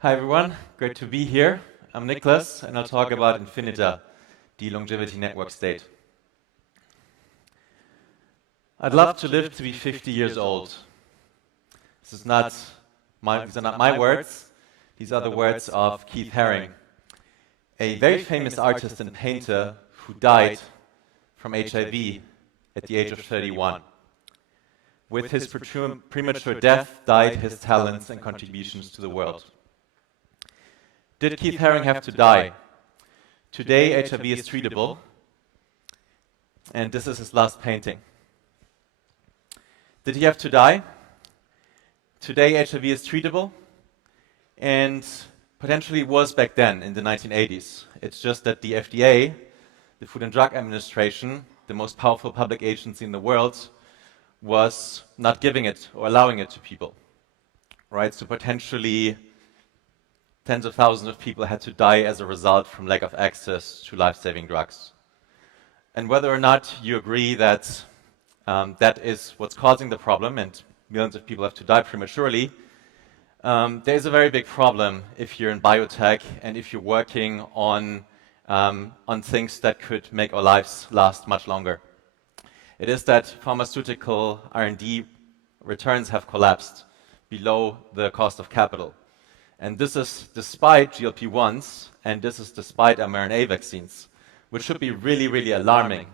Hi everyone, great to be here. I'm Niklas and I'll talk about Infinita, the longevity network state. I'd love to live to be 50 years old. These are not my words, these are the words of Keith Haring, a very famous artist and painter who died from HIV at the age of 31. With his premature death died his talents and contributions to the world. Did Keith Haring have to die? Today, HIV is treatable, and this is his last painting. Did he have to die? Today, HIV is treatable, and potentially was back then in the 1980s. It's just that the FDA, the Food and Drug Administration, the most powerful public agency in the world, was not giving it or allowing it to people. Right? So potentially tens of thousands of people had to die as a result from lack of access to life-saving drugs. And whether or not you agree that that is what's causing the problem and millions of people have to die prematurely, there is a very big problem if you're in biotech and if you're working on things that could make our lives last much longer. It is that pharmaceutical R&D returns have collapsed below the cost of capital. And this is despite GLP-1s, and this is despite mRNA vaccines, which should be really, really alarming.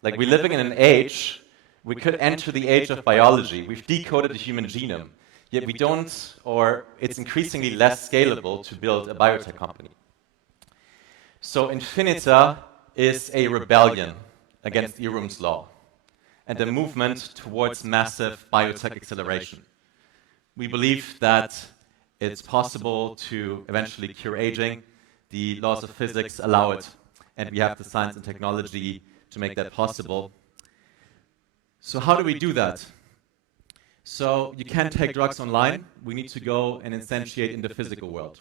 Like, we're living in an age, we could enter the age of biology. We've decoded the human genome, yet we don't, or it's increasingly less scalable to build a biotech company. So Infinita is a rebellion against Eroom's law and a movement towards massive biotech acceleration. We believe that it's possible to eventually cure aging. The laws of physics allow it, and we have the science and technology to make that possible. So how do we do that? So you can't take drugs online. We need to go and instantiate in the physical world.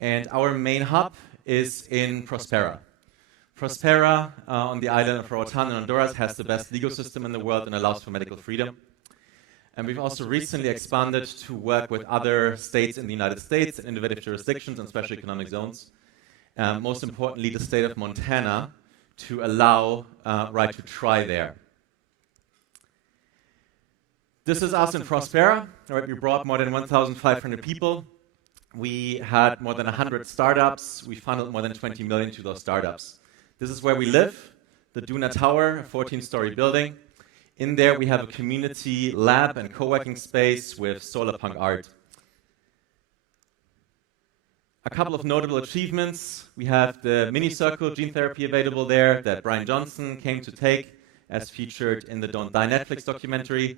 And our main hub is in Próspera. Próspera on the island of Roatan in Honduras has the best legal system in the world and allows for medical freedom. And we've also recently expanded to work with other states in the United States, in innovative jurisdictions and special economic zones. Most importantly, the state of Montana, to allow right to try there. This is us in Próspera. Right, we brought more than 1,500 people. We had more than 100 startups. We funneled more than 20 million to those startups. This is where we live, the Duna Tower, a 14-story building. In there, we have a community lab and co-working space with solar punk art. A couple of notable achievements. We have the mini-circle gene therapy available there that Brian Johnson came to take, as featured in the Don't Die Netflix documentary.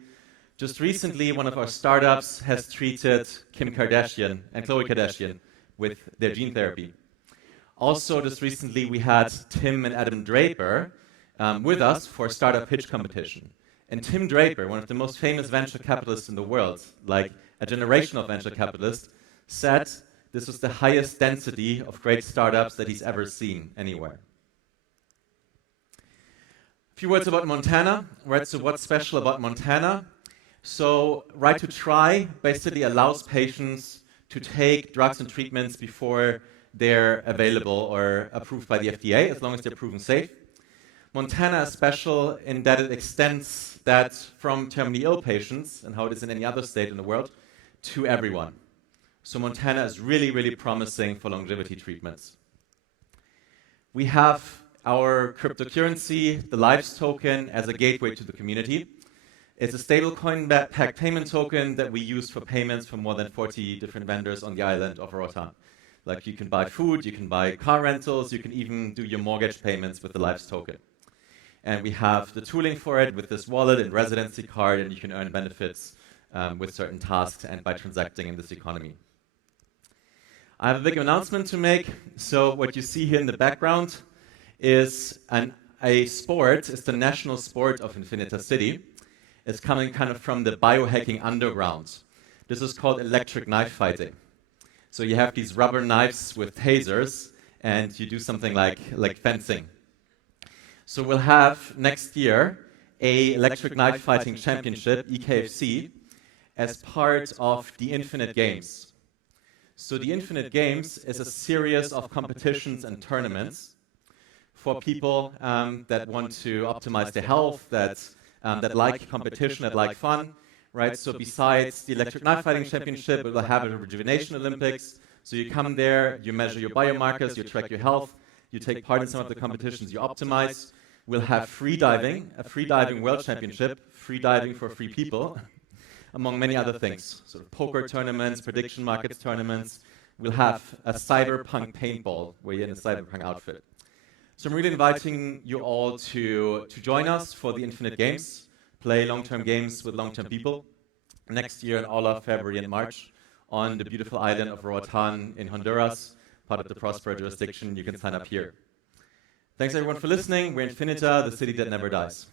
Just recently, one of our startups has treated Kim Kardashian and Khloe Kardashian with their gene therapy. Also, just recently, we had Tim and Adam Draper with us for a startup pitch competition. And Tim Draper, one of the most famous venture capitalists in the world, like a generational venture capitalist, said this was the highest density of great startups that he's ever seen anywhere. A few words about Montana. Right, so what's special about Montana? So right to try basically allows patients to take drugs and treatments before they're available or approved by the FDA, as long as they're proven safe. Montana is special in that it extends that from terminally ill patients, and how it is in any other state in the world, to everyone. So Montana is really, really promising for longevity treatments. We have our cryptocurrency, the Lives token, as a gateway to the community. It's a stablecoin-backed payment token that we use for payments from more than 40 different vendors on the island of Roatan. Like, you can buy food, you can buy car rentals, you can even do your mortgage payments with the Lives token. And we have the tooling for it with this wallet and residency card, and you can earn benefits with certain tasks and by transacting in this economy. I have a big announcement to make. So what you see here in the background is a sport. It's the national sport of Infinita City. It's coming kind of from the biohacking underground. This is called electric knife fighting. So you have these rubber knives with tasers, and you do something like fencing. So we'll have next year a electric knife fighting championship, EKFC, as part of the Infinite Games. So the Infinite Games is a series of competitions and tournaments for people that want to optimize their health, that like competition, that like fun, right? So besides the Electric Knife Fighting Championship, we will have a Rejuvenation Olympics. So you come there, you measure your biomarkers, you track your health, you take part in some of the competitions, you optimize. We'll have free diving, a free diving world championship, free diving for free people, among many other things. Sort of poker tournaments, prediction markets tournaments. We'll have a cyberpunk paintball where you're in a cyberpunk outfit. So I'm really inviting you all to join us for the Infinite Games, play long-term games with long-term people next year in all of February and March on the beautiful island of Roatan in Honduras, part of the Próspera jurisdiction. You can sign up here. Thanks everyone for listening. We're Infinita, the city that never dies.